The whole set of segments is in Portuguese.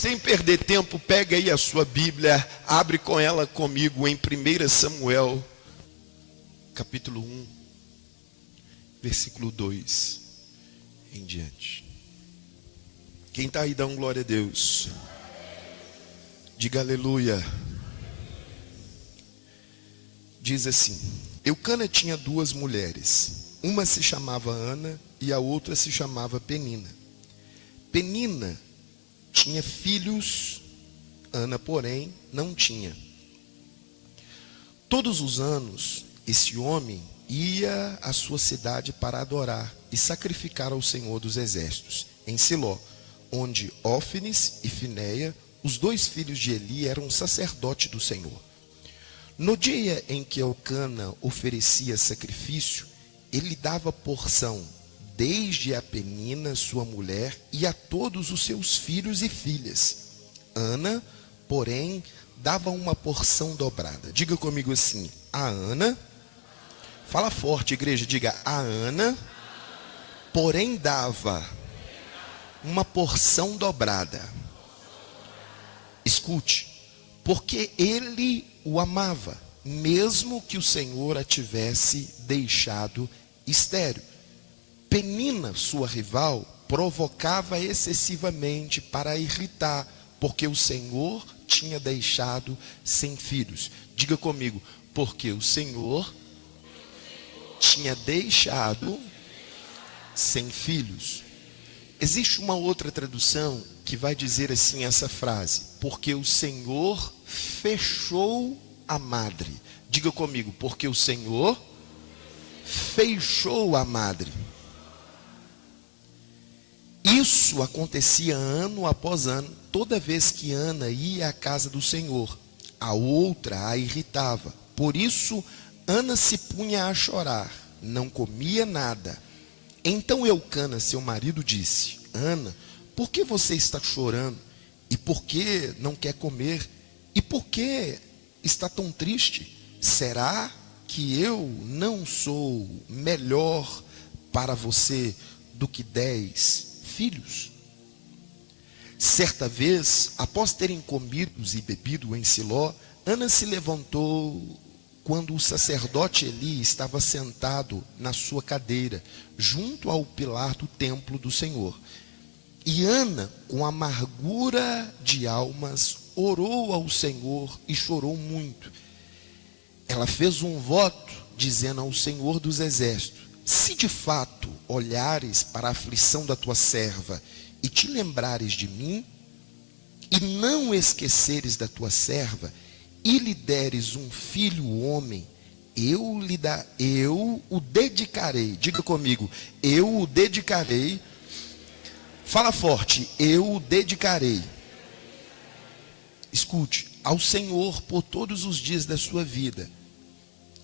Sem perder tempo, pega aí a sua Bíblia, abre com ela comigo em 1 Samuel, capítulo 1, versículo 2 em diante. Quem está aí, dá um glória a Deus. Diga aleluia. Diz assim: Eucana tinha duas mulheres, uma se chamava Ana e a outra se chamava Penina. Penina tinha filhos, Ana, porém, não tinha. Todos os anos, esse homem ia à sua cidade para adorar e sacrificar ao Senhor dos Exércitos, em Siló, onde Ófines e Finéia, os dois filhos de Eli, eram sacerdotes do Senhor. No dia em que Eucana oferecia sacrifício, ele dava porção desde a Penina, sua mulher, e a todos os seus filhos e filhas. Ana, porém, dava uma porção dobrada. Diga comigo assim: a Ana, fala forte, igreja, diga: a Ana, porém, dava uma porção dobrada. Escute, porque ele o amava, mesmo que o Senhor a tivesse deixado estéril. Penina, sua rival, provocava excessivamente para irritar, porque o Senhor tinha deixado sem filhos. Diga comigo: porque o Senhor tinha deixado sem filhos. Existe uma outra tradução que vai dizer assim essa frase: porque o Senhor fechou a madre. Diga comigo: porque o Senhor fechou a madre. Isso acontecia ano após ano, toda vez que Ana ia à casa do Senhor. A outra a irritava. Por isso, Ana se punha a chorar, não comia nada. Então Eucana, seu marido, disse: Ana, por que você está chorando? E por que não quer comer? E por que está tão triste? Será que eu não sou melhor para você do que 10 filhos? Certa vez, após terem comido e bebido em Siló, Ana se levantou quando o sacerdote Eli estava sentado na sua cadeira, junto ao pilar do templo do Senhor. E Ana, com amargura de almas, orou ao Senhor e chorou muito. Ela fez um voto, dizendo ao Senhor dos Exércitos: se de fato olhares para a aflição da tua serva e te lembrares de mim, e não esqueceres da tua serva, e lhe deres um filho homem, eu o dedicarei. Diga comigo: eu o dedicarei. Fala forte: eu o dedicarei. Escute: ao Senhor por todos os dias da sua vida,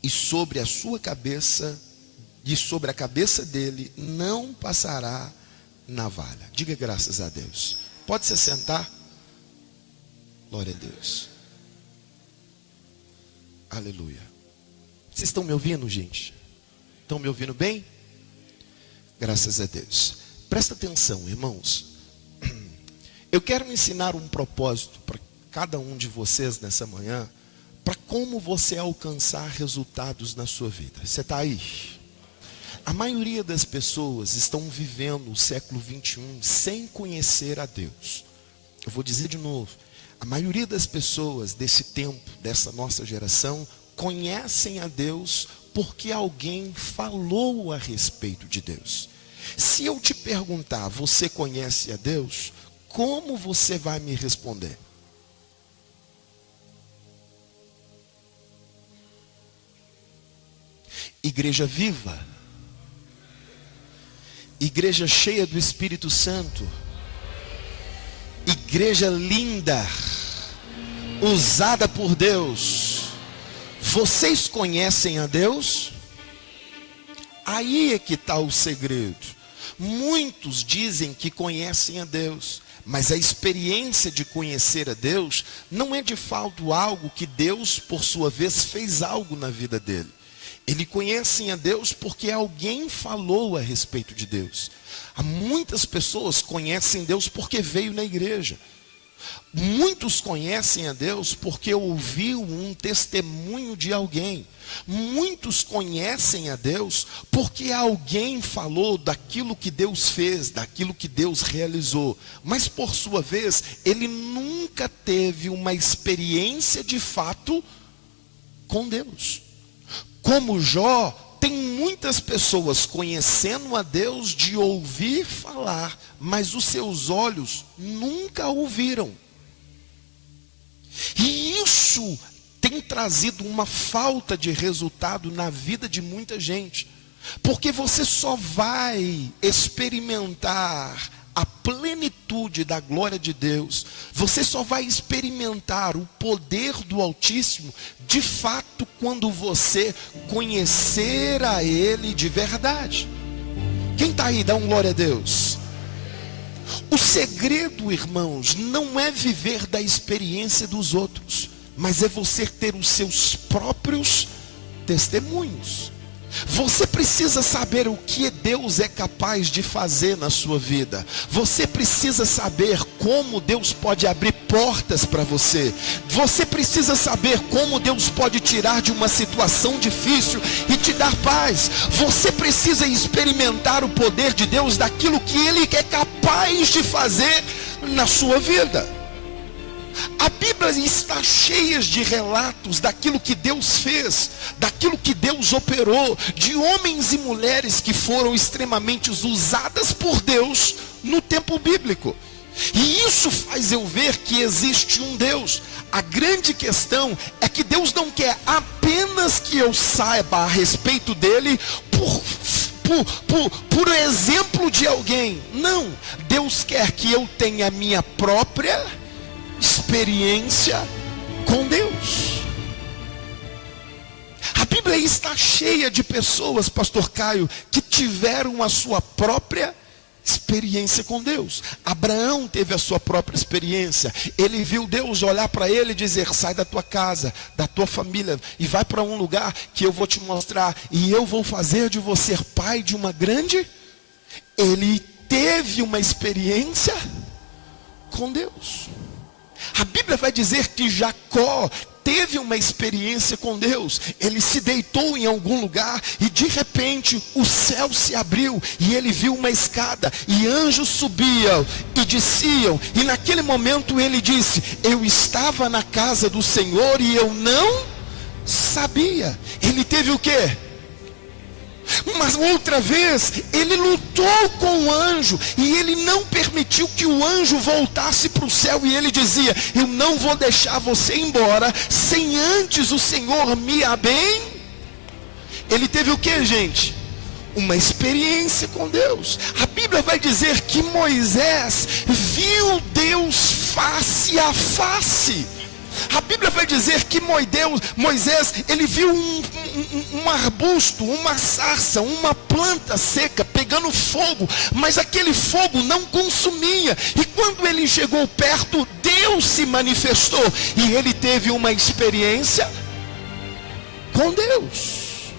e sobre a sua cabeça, e sobre a cabeça dele não passará navalha. Diga graças a Deus. Pode se sentar. Glória a Deus. Aleluia. Vocês estão me ouvindo, gente? Estão me ouvindo bem? Graças a Deus. Presta atenção, irmãos. Eu quero ensinar um propósito para cada um de vocês nessa manhã, para como você alcançar resultados na sua vida. Você está aí? A maioria das pessoas estão vivendo o século 21 sem conhecer a Deus. Eu vou dizer de novo: a maioria das pessoas desse tempo, dessa nossa geração, conhecem a Deus porque alguém falou a respeito de Deus. Se eu te perguntar: você conhece a Deus? Como você vai me responder? Igreja viva, igreja cheia do Espírito Santo, igreja linda, usada por Deus. Vocês conhecem a Deus? Aí é que está o segredo. Muitos dizem que conhecem a Deus, mas a experiência de conhecer a Deus não é de fato algo que Deus, por sua vez, fez algo na vida dele. Ele conhece a Deus porque alguém falou a respeito de Deus. Há muitas pessoas que conhecem Deus porque veio na igreja. Muitos conhecem a Deus porque ouviu um testemunho de alguém. Muitos conhecem a Deus porque alguém falou daquilo que Deus fez, daquilo que Deus realizou. Mas por sua vez, ele nunca teve uma experiência de fato com Deus. Como Jó, tem muitas pessoas conhecendo a Deus de ouvir falar, mas os seus olhos nunca ouviram. E isso tem trazido uma falta de resultado na vida de muita gente, porque você só vai experimentar a plenitude da glória de Deus, você só vai experimentar o poder do Altíssimo, de fato, quando você conhecer a Ele de verdade. Quem está aí, dá um glória a Deus. O segredo, irmãos, não é viver da experiência dos outros, mas é você ter os seus próprios testemunhos. Você precisa saber o que Deus é capaz de fazer na sua vida. Você precisa saber como Deus pode abrir portas para você. Você precisa saber como Deus pode tirar de uma situação difícil e te dar paz. Você precisa experimentar o poder de Deus daquilo que Ele é capaz de fazer na sua vida. A Bíblia está cheia de relatos daquilo que Deus fez, daquilo que Deus operou, de homens e mulheres que foram extremamente usadas por Deus no tempo bíblico. E isso faz eu ver que existe um Deus. A grande questão é que Deus não quer apenas que eu saiba a respeito dele por exemplo de alguém. Não, Deus quer que eu tenha a minha própria experiência com Deus. A Bíblia está cheia de pessoas, pastor Caio, que tiveram a sua própria experiência com Deus. Abraão teve a sua própria experiência. Ele viu Deus olhar para ele e dizer: sai da tua casa, da tua família e vai para um lugar que eu vou te mostrar, e eu vou fazer de você pai de uma grande. Ele teve uma experiência com Deus. A Bíblia vai dizer que Jacó teve uma experiência com Deus. Ele se deitou em algum lugar e de repente o céu se abriu e ele viu uma escada e anjos subiam e desciam, e naquele momento ele disse: eu estava na casa do Senhor e eu não sabia. Ele teve o quê? Mas outra vez, ele lutou com o anjo, e ele não permitiu que o anjo voltasse para o céu, e ele dizia: eu não vou deixar você embora, sem antes o Senhor me abençoar. Ele teve o que, gente? Uma experiência com Deus. A Bíblia vai dizer que Moisés viu Deus face a face. A Bíblia vai dizer que Moisés, ele viu um arbusto, uma sarça, uma planta seca pegando fogo, mas aquele fogo não consumia. E quando ele chegou perto, Deus se manifestou e ele teve uma experiência com Deus.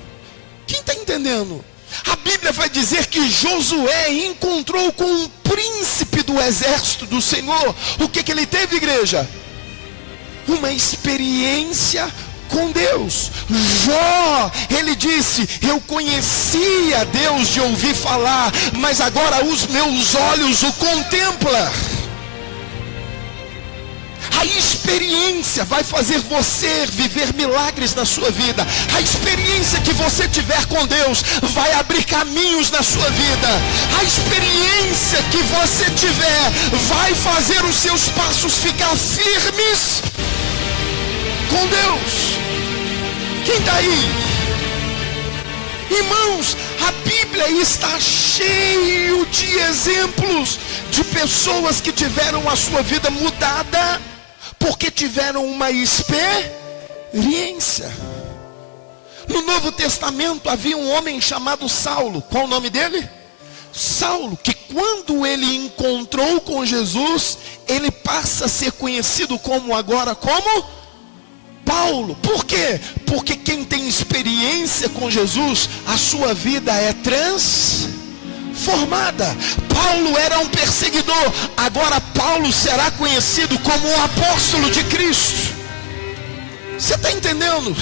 Quem está entendendo? A Bíblia vai dizer que Josué encontrou com um príncipe do exército do Senhor. O que ele teve, igreja? Uma experiência com Deus. Jó, ele disse: eu conhecia Deus de ouvir falar, mas agora os meus olhos o contemplam. A experiência vai fazer você viver milagres na sua vida. A experiência que você tiver com Deus vai abrir caminhos na sua vida. A experiência que você tiver vai fazer os seus passos ficar firmes com Deus. Quem está aí? Irmãos, a Bíblia está cheio de exemplos de pessoas que tiveram a sua vida mudada porque tiveram uma experiência. No Novo Testamento havia um homem chamado Saulo. Qual o nome dele? Saulo, que quando ele encontrou com Jesus, ele passa a ser conhecido como Paulo. Por quê? Porque quem tem experiência com Jesus, a sua vida é transformada. formada. Paulo era um perseguidor, agora Paulo será conhecido como o apóstolo de Cristo. Você está entendendo?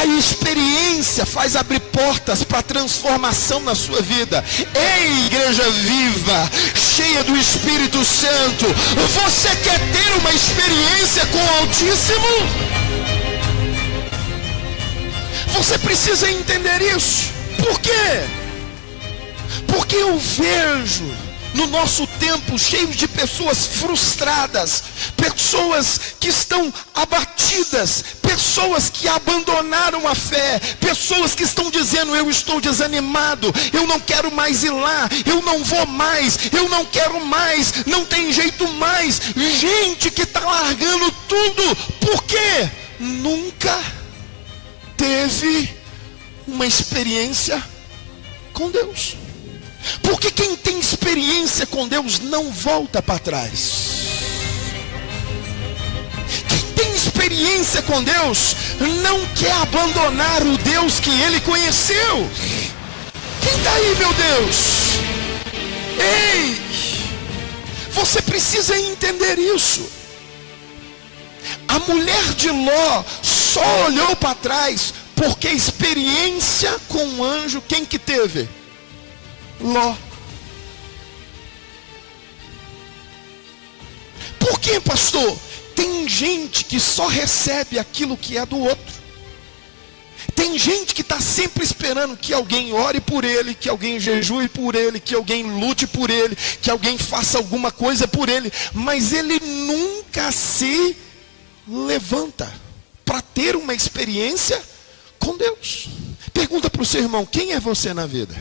A experiência faz abrir portas para transformação na sua vida. Ei, igreja viva, cheia do Espírito Santo, você quer ter uma experiência com o Altíssimo? Você precisa entender isso. Por quê? Porque eu vejo no nosso tempo cheio de pessoas frustradas, pessoas que estão abatidas, pessoas que abandonaram a fé, pessoas que estão dizendo: eu estou desanimado, eu não quero mais ir lá, eu não vou mais, eu não quero mais, não tem jeito mais. Gente que está largando tudo, porque nunca teve uma experiência com Deus. Porque quem tem experiência com Deus não volta para trás. Quem tem experiência com Deus não quer abandonar o Deus que ele conheceu. Quem está aí, meu Deus? Ei, você precisa entender isso. A mulher de Ló só olhou para trás porque experiência com o anjo, quem que teve? Ló. Por que, pastor? Tem gente que só recebe aquilo que é do outro. Tem gente que está sempre esperando que alguém ore por ele, que alguém jejue por ele, que alguém lute por ele, que alguém faça alguma coisa por ele, mas ele nunca se levanta para ter uma experiência com Deus. Pergunta para o seu irmão: quem é você na vida?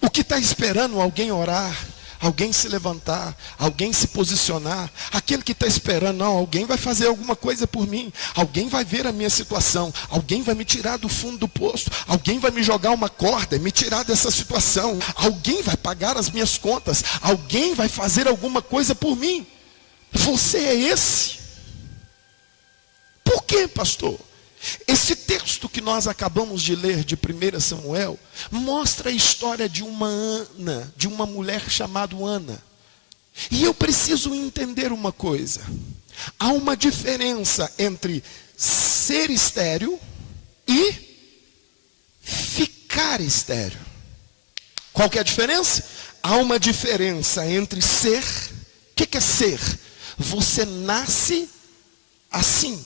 O que está esperando alguém orar, alguém se levantar, alguém se posicionar? Aquele que está esperando: não, alguém vai fazer alguma coisa por mim, alguém vai ver a minha situação, alguém vai me tirar do fundo do poço, alguém vai me jogar uma corda e me tirar dessa situação, alguém vai pagar as minhas contas, alguém vai fazer alguma coisa por mim. Você é esse? Por quê, pastor? Esse texto que nós acabamos de ler de 1 Samuel mostra a história de uma Ana, de uma mulher chamada Ana. E eu preciso entender uma coisa: há uma diferença entre ser estéril e ficar estéril. Qual que é a diferença? Há uma diferença entre ser. O que é ser? Você nasce assim.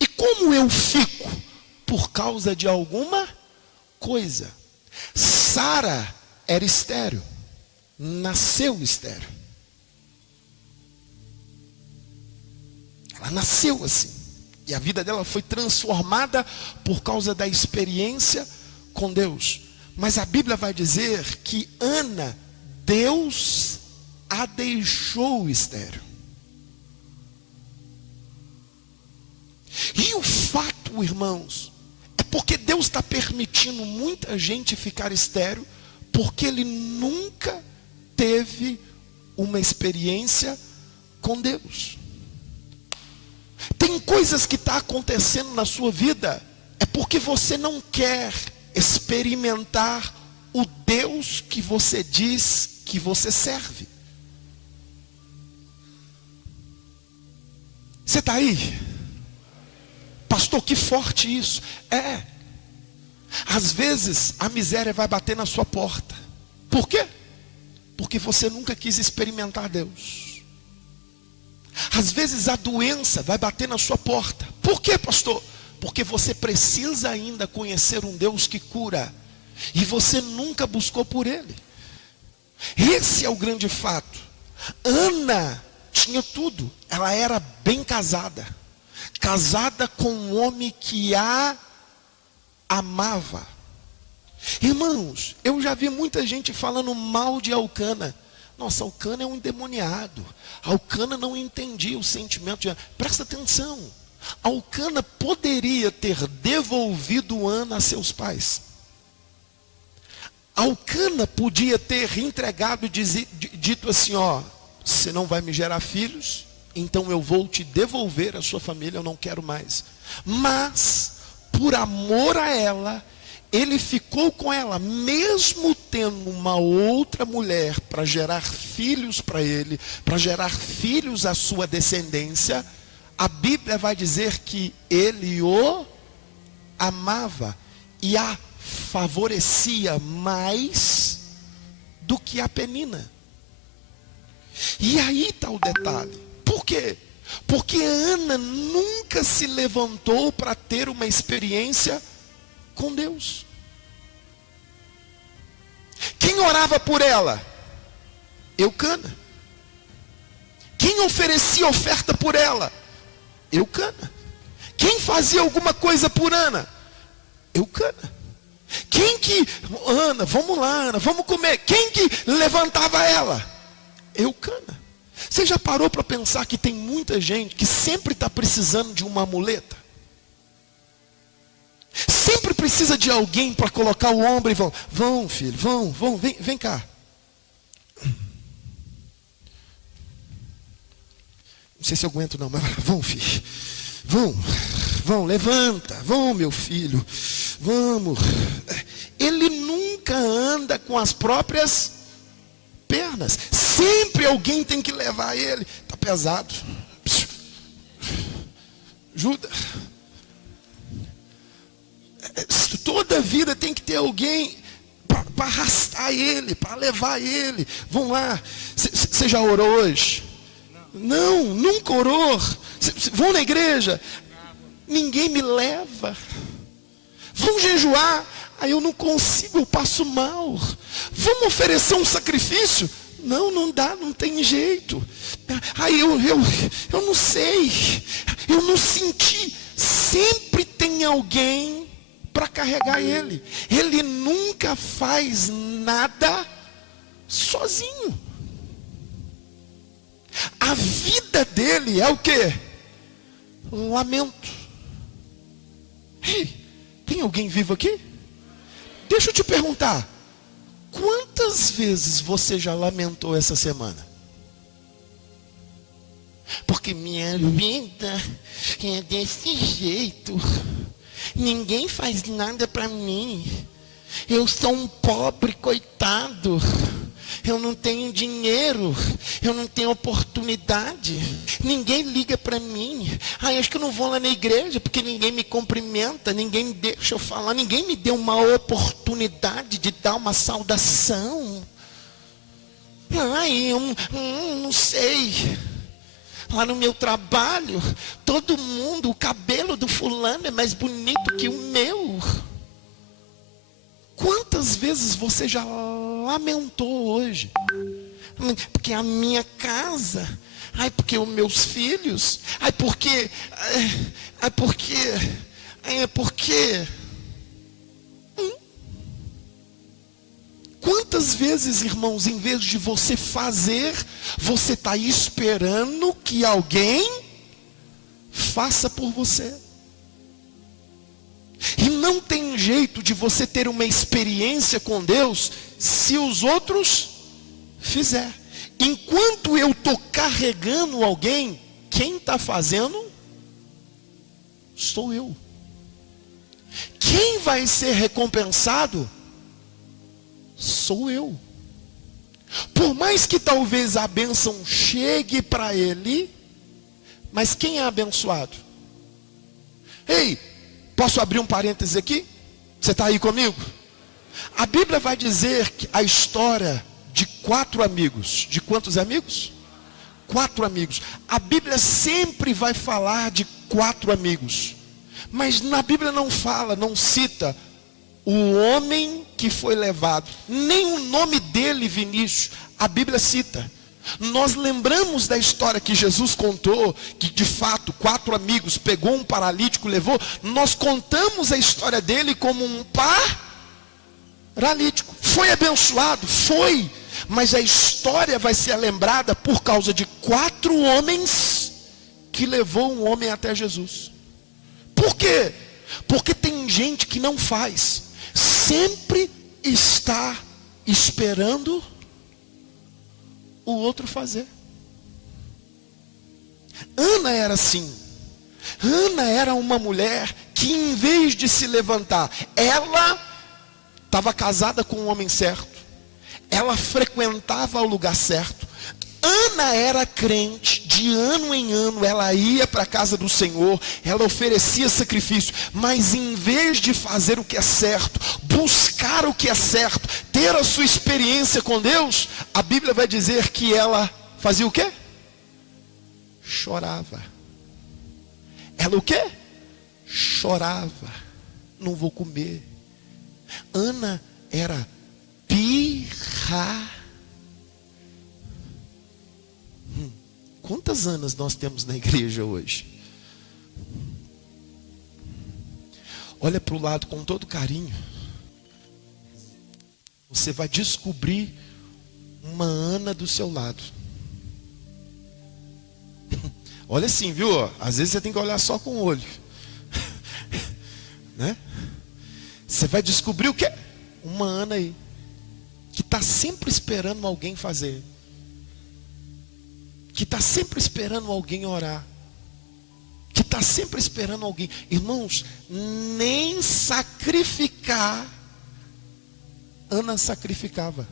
E como eu fico? Por causa de alguma coisa. Sara era estéril, nasceu estéril. Ela nasceu assim. E a vida dela foi transformada por causa da experiência com Deus. Mas a Bíblia vai dizer que Ana, Deus a deixou estéril. E o fato, irmãos, é porque Deus está permitindo muita gente ficar estéril, porque Ele nunca teve uma experiência com Deus. Tem coisas que estão acontecendo na sua vida, é porque você não quer experimentar o Deus que você diz que você serve. Você está aí? Pastor, que forte isso. É. Às vezes a miséria vai bater na sua porta. Por quê? Porque você nunca quis experimentar Deus. Às vezes a doença vai bater na sua porta. Por quê, pastor? Porque você precisa ainda conhecer um Deus que cura, e você nunca buscou por Ele. Esse é o grande fato. Ana tinha tudo. Ela era bem casada. Casada com um homem que a amava. Irmãos, eu já vi muita gente falando mal de Elcana. Nossa, Elcana é um endemoniado. Elcana não entendia o sentimento de... Presta atenção. Elcana poderia ter devolvido Ana a seus pais. Elcana podia ter entregado e dito assim: ó, você não vai me gerar filhos, então eu vou te devolver a sua família, eu não quero mais. Mas, por amor a ela, ele ficou com ela, mesmo tendo uma outra mulher para gerar filhos para ele, para gerar filhos à sua descendência. A Bíblia vai dizer que ele o amava e a favorecia mais do que a Penina. E aí está o detalhe. Por quê? Porque Ana nunca se levantou para ter uma experiência com Deus. Quem orava por ela? Eucana. Quem oferecia oferta por ela? Eucana. Quem fazia alguma coisa por Ana? Eucana. Quem que, Ana, vamos lá, Ana, vamos comer. Quem que levantava ela? Eucana. Você já parou para pensar que tem muita gente que sempre está precisando de uma muleta? Sempre precisa de alguém para colocar o ombro e vão filho, vão, vem cá. Não sei se eu aguento não, mas vão filho, vão, levanta, vão meu filho, vamos. Ele nunca anda com as próprias pernas, sempre alguém tem que levar ele. Está pesado, ajuda. Toda vida tem que ter alguém para arrastar ele, para levar ele. Vão lá. Você já orou hoje? Não, nunca orou. Vão na igreja? Ninguém me leva. Vão jejuar? Aí eu não consigo, eu passo mal. Vamos oferecer um sacrifício? Não dá, não tem jeito. Aí eu não sei, eu não senti. Sempre tem alguém para carregar ele. Ele nunca faz nada sozinho. A vida dele é o quê? Lamento. Ei, tem alguém vivo aqui? Deixa eu te perguntar. Quantas vezes você já lamentou essa semana? Porque minha vida é desse jeito. Ninguém faz nada para mim. Eu sou um pobre coitado. Eu não tenho dinheiro. Eu não tenho oportunidade. Ninguém liga para mim. Acho que eu não vou lá na igreja porque ninguém me cumprimenta. Ninguém me deixa eu falar. Ninguém me deu uma oportunidade de dar uma saudação. Eu não sei. Lá no meu trabalho, todo mundo, o cabelo do fulano é mais bonito que o meu. Quantas vezes você já lamentou hoje? Porque a minha casa, porque os meus filhos, porque. Quantas vezes, irmãos, em vez de você fazer, você está esperando que alguém faça por você. E não tem jeito de você ter uma experiência com Deus se os outros fizer. Enquanto eu estou carregando alguém, quem está fazendo sou eu. Quem vai ser recompensado sou eu. Por mais que talvez a bênção chegue para ele, mas quem é abençoado? Ei, posso abrir um parêntese aqui? Você está aí comigo? A Bíblia vai dizer que a história de 4 amigos. De quantos amigos? 4 amigos. A Bíblia sempre vai falar de 4 amigos. Mas na Bíblia não fala, não cita o homem que foi levado. Nem o nome dele, Vinícius, a Bíblia cita. Nós lembramos da história que Jesus contou, que de fato 4 amigos pegou um paralítico, levou. Nós contamos a história dele como um paralítico. Foi abençoado? Foi. Mas a história vai ser lembrada por causa de 4 homens que levou um homem até Jesus. Por quê? Porque tem gente que não faz. Sempre está esperando o outro fazer. Ana era assim. Ana era uma mulher que, em vez de se levantar, ela estava casada com o homem certo, ela frequentava o lugar certo. Ana era crente, de ano em ano ela ia para a casa do Senhor, ela oferecia sacrifício, mas em vez de fazer o que é certo, buscar o que é certo, ter a sua experiência com Deus, a Bíblia vai dizer que ela fazia o quê? Chorava. Ela o quê? Chorava. Não vou comer. Ana era pirra. Quantas Anas nós temos na igreja hoje? Olha para o lado com todo carinho. Você vai descobrir uma Ana do seu lado. Olha assim, viu? Às vezes você tem que olhar só com o olho. Né? Você vai descobrir o quê? Uma Ana aí, que está sempre esperando alguém fazer, que está sempre esperando alguém orar, que está sempre esperando alguém. Irmãos, nem sacrificar Ana sacrificava.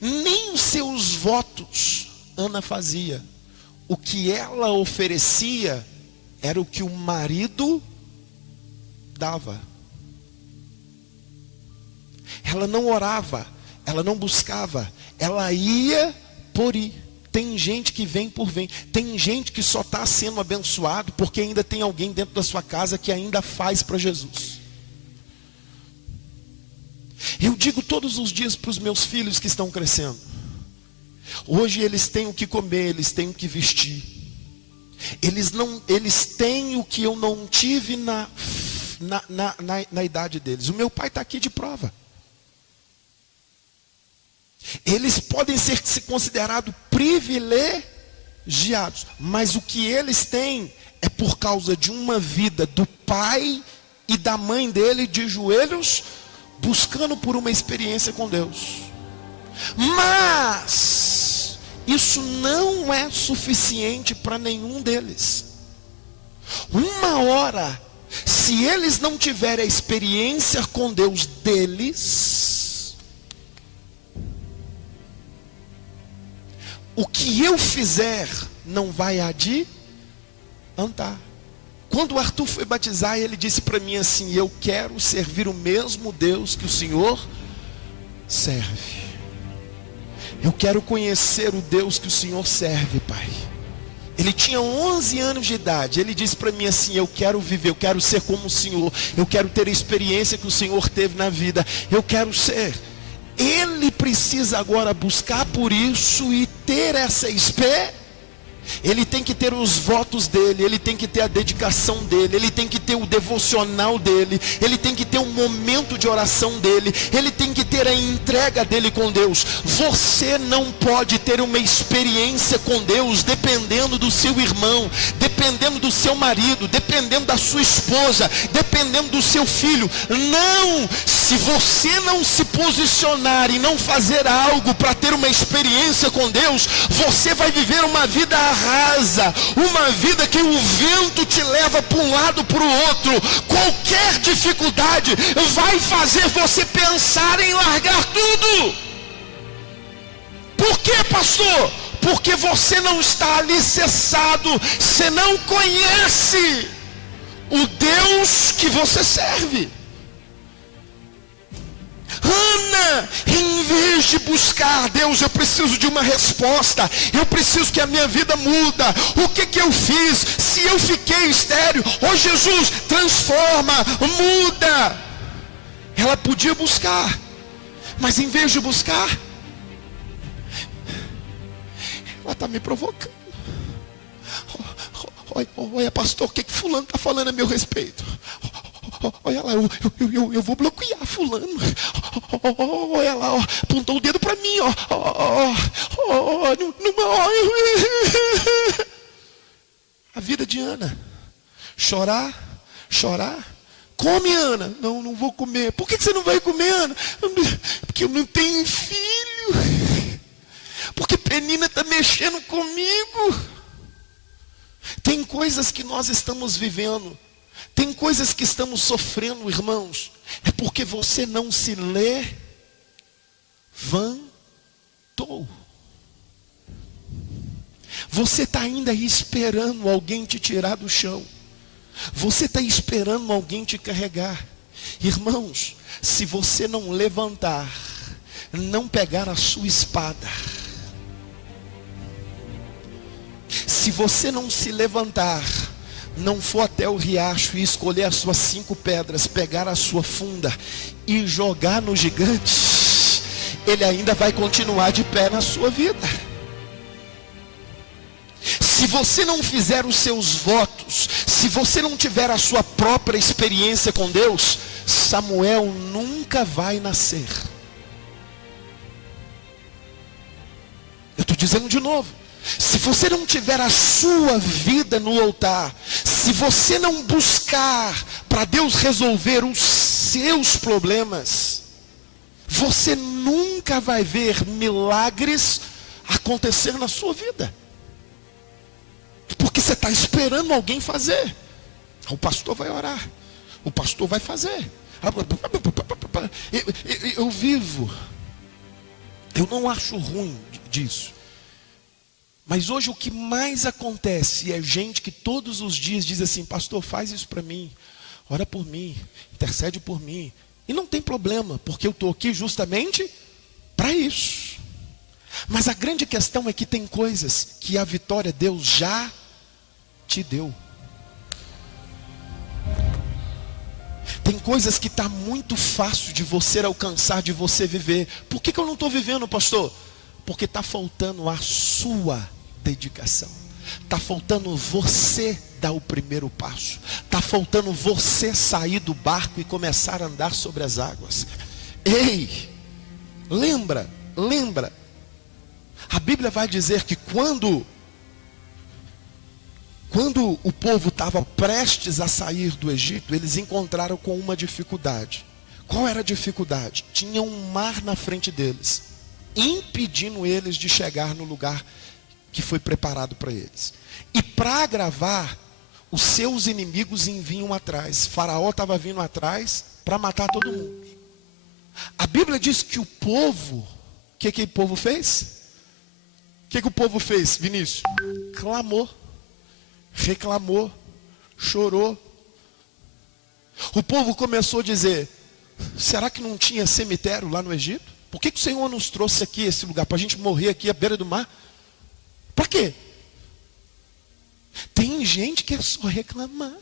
Nem os seus votos Ana fazia. O que ela oferecia era o que o marido dava. Ela não orava, ela não buscava, ela ia por ir. Tem gente que vem por vem. Tem gente que só está sendo abençoado porque ainda tem alguém dentro da sua casa que ainda faz para Jesus. Eu digo todos os dias para os meus filhos que estão crescendo: hoje eles têm o que comer, eles têm o que vestir. Eles têm o que eu não tive na idade deles. O meu pai está aqui de prova. Eles podem ser considerados privilegiados, mas o que eles têm é por causa de uma vida do pai e da mãe dele de joelhos, buscando por uma experiência com Deus. Mas isso não é suficiente para nenhum deles. Uma hora, se eles não tiverem a experiência com Deus deles, o que eu fizer não vai adiantar. Quando o Arthur foi batizar, ele disse para mim assim: eu quero servir o mesmo Deus que o Senhor serve. Eu quero conhecer o Deus que o Senhor serve, Pai. Ele tinha 11 anos de idade. Ele disse para mim assim: eu quero viver, eu quero ser como o Senhor. Eu quero ter a experiência que o Senhor teve na vida. Eu quero ser. Ele precisa agora buscar por isso e ter essa experiência. Ele tem que ter os votos dele, ele tem que ter a dedicação dele, ele tem que ter o devocional dele, ele tem que ter um momento de oração dele, ele tem que ter a entrega dele com Deus. Você não pode ter uma experiência com Deus dependendo do seu irmão, dependendo do seu marido, dependendo da sua esposa, dependendo do seu filho. Não! Se você não se posicionar e não fazer algo para ter uma experiência com Deus, você vai viver uma vida rasa, uma vida que o vento te leva para um lado para o outro. Qualquer dificuldade vai fazer você pensar em largar tudo. Por quê, pastor? Porque você não está alicerçado, você não conhece o Deus que você serve. Ana, em vez de buscar Deus, eu preciso de uma resposta, eu preciso que a minha vida muda. O que eu fiz? Se eu fiquei estéril, oh Jesus, transforma, muda. Ela podia buscar, mas em vez de buscar, ela está me provocando. Olha, pastor, o que fulano está falando a meu respeito? Olha lá, eu vou bloquear fulano. Olha lá, ó, apontou o dedo para mim, A vida de Ana. Chorar. Come, Ana. Não vou comer. Por que você não vai comer, Ana? Porque eu não tenho filho. Porque Penina está mexendo comigo. Tem coisas que nós estamos vivendo, tem coisas que estamos sofrendo, irmãos, É porque você não se levantou. Você está ainda esperando alguém te tirar do chão. Você está esperando alguém te carregar. Irmãos, se você não levantar, não pegar a sua espada, se você não se levantar, não for até o riacho e escolher as suas 5 pedras, pegar a sua funda e jogar no gigante, ele ainda vai continuar de pé na sua vida. Se você não fizer os seus votos, se você não tiver a sua própria experiência com Deus, Samuel nunca vai nascer. Eu estou dizendo de novo. Se você não tiver a sua vida no altar, se você não buscar para Deus resolver os seus problemas, você nunca vai ver milagres acontecer na sua vida. Porque você está esperando alguém fazer. O pastor vai orar, o pastor vai fazer. Eu vivo, eu não acho ruim disso. Mas hoje o que mais acontece é gente que todos os dias diz assim: pastor, faz isso para mim, ora por mim, intercede por mim. E não tem problema, porque eu estou aqui justamente para isso. Mas a grande questão é que tem coisas que a vitória Deus já te deu. Tem coisas que está muito fácil de você alcançar, de você viver. Por que eu não estou vivendo, pastor? Porque está faltando a sua dedicação. Está faltando você dar o primeiro passo. Está faltando você sair do barco e começar a andar sobre as águas. Ei, lembra. A Bíblia vai dizer que quando o povo estava prestes a sair do Egito, eles encontraram com uma dificuldade. Qual era a dificuldade? Tinha um mar na frente deles, impedindo eles de chegar no lugar que foi preparado para eles. E para agravar, os seus inimigos vinham atrás. Faraó estava vindo atrás para matar todo mundo. A Bíblia diz que o povo, o que o povo fez? O que o povo fez, Vinícius? Clamou, reclamou, chorou. O povo começou a dizer: será que não tinha cemitério lá no Egito? Por que o Senhor nos trouxe aqui, esse lugar, para a gente morrer aqui à beira do mar? Para quê? Tem gente que é só reclamar.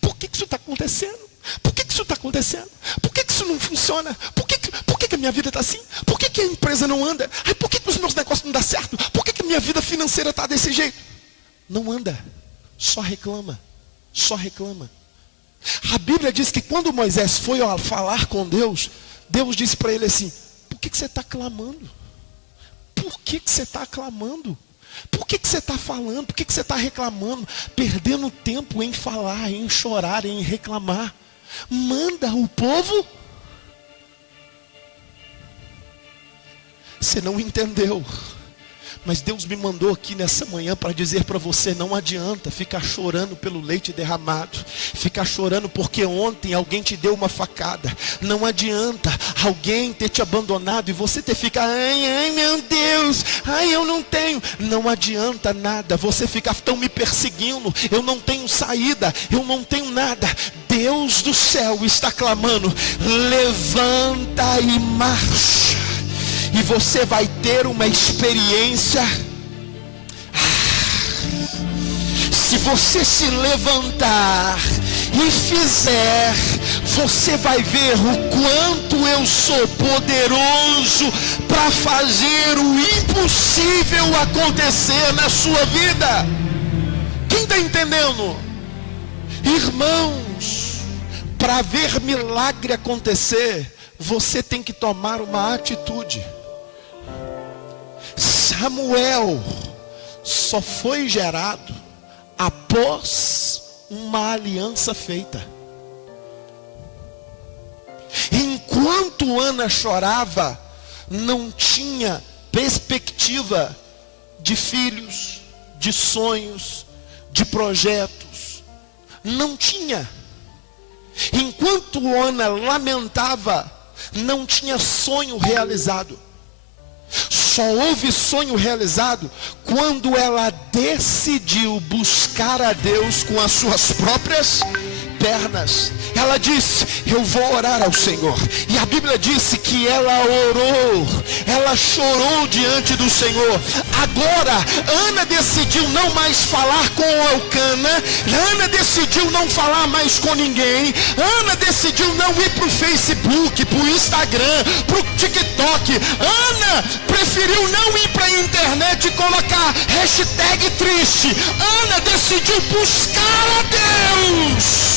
Por que isso está acontecendo? Por que isso está acontecendo? Por que isso não funciona? Por que a minha vida está assim? Por que a empresa não anda? Ai, por que os meus negócios não dão certo? Por que a minha vida financeira está desse jeito? Não anda, só reclama, só reclama. A Bíblia diz que quando Moisés foi falar com Deus, Deus disse para ele assim: por que você está clamando? Por que você está clamando? Por que você está falando? Por que você está reclamando? Perdendo tempo em falar, em chorar, em reclamar. Manda o povo. Você não entendeu. Mas Deus me mandou aqui nessa manhã para dizer para você: não adianta ficar chorando pelo leite derramado, ficar chorando porque ontem alguém te deu uma facada. Não adianta alguém ter te abandonado e você ter ficado: ai meu Deus, ai eu não tenho. Não adianta nada você ficar: estão me perseguindo, eu não tenho saída, eu não tenho nada. Deus do céu está clamando: levanta e marcha. E você vai ter uma experiência. Se você se levantar e fizer, você vai ver o quanto eu sou poderoso para fazer o impossível acontecer na sua vida. Quem está entendendo? Irmãos, para ver milagre acontecer, você tem que tomar uma atitude. Samuel só foi gerado após uma aliança feita. Enquanto Ana chorava, não tinha perspectiva de filhos, de sonhos, de projetos. Não tinha. Enquanto Ana lamentava, não tinha sonho realizado. Só houve sonho realizado quando ela decidiu buscar a Deus com as suas próprias pernas. Ela disse: eu vou orar ao Senhor. E a Bíblia disse que ela orou, ela chorou diante do Senhor. Agora, Ana decidiu não mais falar com Elcana. Ana decidiu não falar mais com ninguém. Ana decidiu não ir para o Facebook, para o Instagram, para o TikTok. Ana preferiu não ir para a internet e colocar hashtag triste. Ana decidiu buscar a Deus.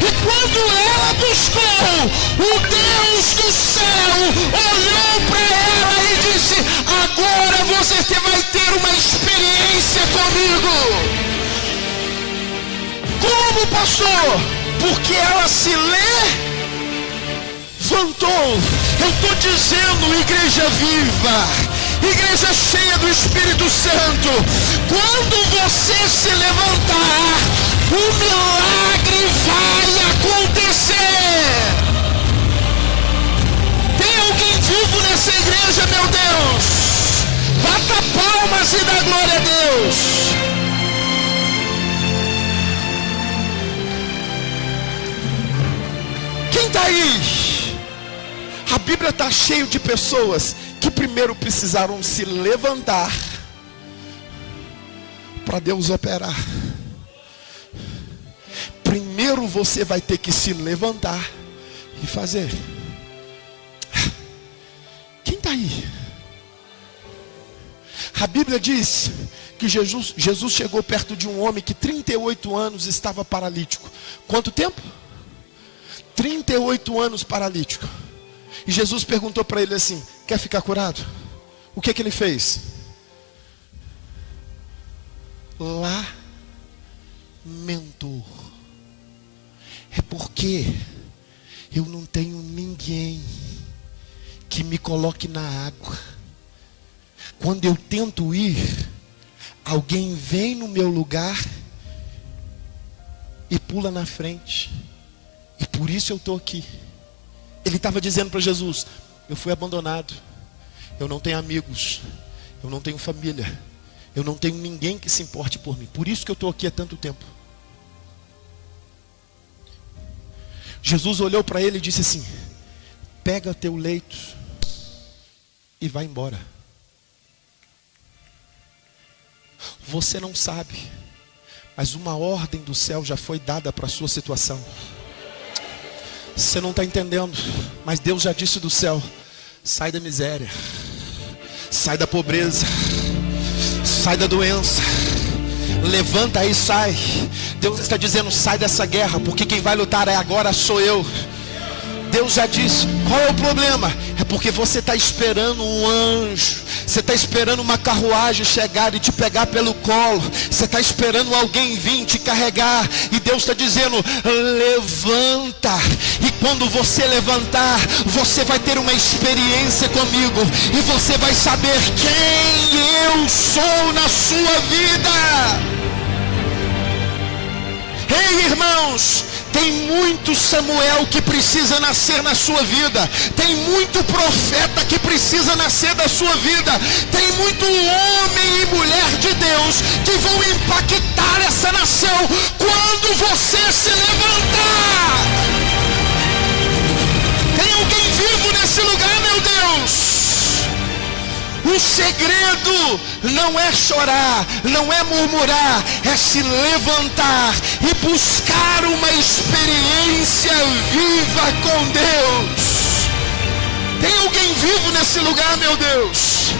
E quando ela buscou, o Deus do céu olhou para ela e disse: agora você vai ter uma experiência comigo. Como, pastor? Porque ela se levantou. Eu estou dizendo, igreja viva, igreja cheia do Espírito Santo, quando você se levantar, o milagre vai acontecer. Tem alguém vivo nessa igreja, meu Deus? Bata palmas e dá glória a Deus. Quem está aí? A Bíblia está cheia de pessoas que primeiro precisaram se levantar para Deus operar. Primeiro você vai ter que se levantar e fazer. Quem está aí? A Bíblia diz que Jesus chegou perto de um homem que 38 anos estava paralítico. Quanto tempo? 38 anos paralítico. E Jesus perguntou para ele assim: quer ficar curado? O que ele fez? Lamentou. É porque eu não tenho ninguém que me coloque na água. Quando eu tento ir, alguém vem no meu lugar e pula na frente. E por isso eu estou aqui. Ele estava dizendo para Jesus: eu fui abandonado, eu não tenho amigos, eu não tenho família, eu não tenho ninguém que se importe por mim. Por isso que eu estou aqui há tanto tempo. Jesus olhou para ele e disse assim: pega teu leito e vai embora. Você não sabe, mas uma ordem do céu já foi dada para a sua situação. Você não está entendendo, mas Deus já disse do céu: sai da miséria, sai da pobreza, sai da doença, levanta e sai. Deus está dizendo: sai dessa guerra, porque quem vai lutar agora sou eu. Deus já disse. Qual é o problema? É porque você está esperando um anjo, você está esperando uma carruagem chegar e te pegar pelo colo, você está esperando alguém vir te carregar, e Deus está dizendo: levanta. E quando você levantar, você vai ter uma experiência comigo, e você vai saber quem eu sou na sua vida. Ei, irmãos, tem muito Samuel que precisa nascer na sua vida. Tem muito profeta que precisa nascer da sua vida. Tem muito homem e mulher de Deus que vão impactar essa nação quando você se levantar. Tem alguém vivo nesse lugar, meu Deus? O segredo não é chorar, não é murmurar, é se levantar e buscar uma experiência viva com Deus. Tem alguém vivo nesse lugar, meu Deus?